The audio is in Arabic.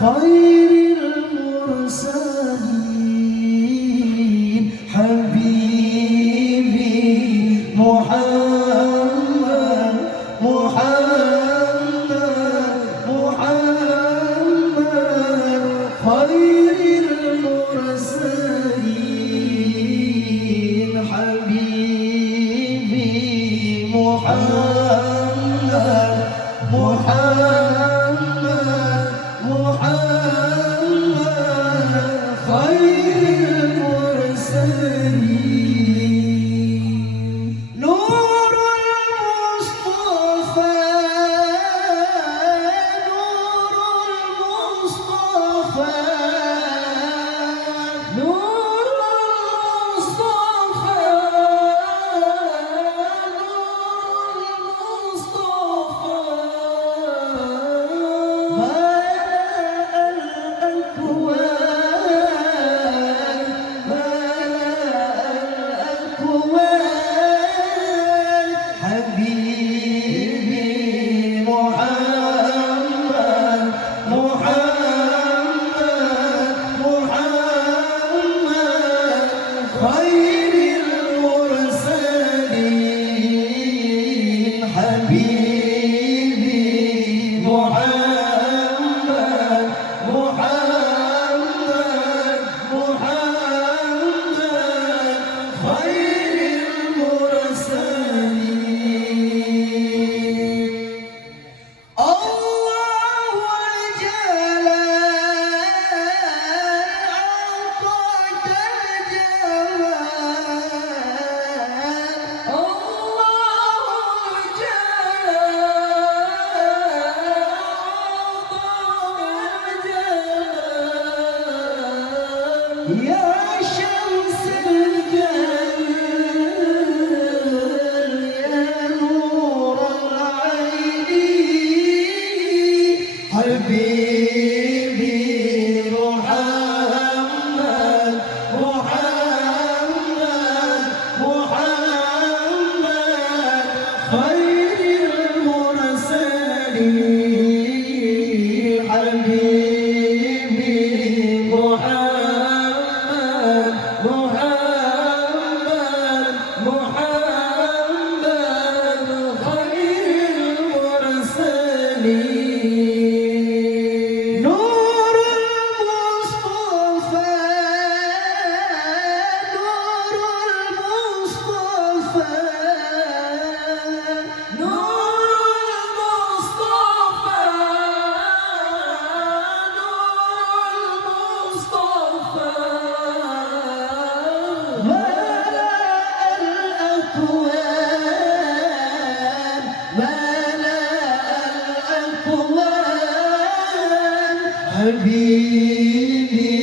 خير المرسلين حبيبي محمد محمد محمد خير المرسلين حبيبي محمد محمد محمد خير المرسلين نور المصطفى نور المصطفى نور المصطفى حبيبي محمد محمد محمد خير المرسلين حبيبي محمد محمد محمد خير المرسلين الله جل أعطاك الجمال الله جل أعطاك الجمال يا شمس الجمال يا نور العين حبيبي محمد محمد محمد خير المرسلين حبيبي محمد محمد محمد خير المرسلين نور المصطفى نور المصطفى نور المصطفى ملأ الأكوان ملأ الأكوان حبيبي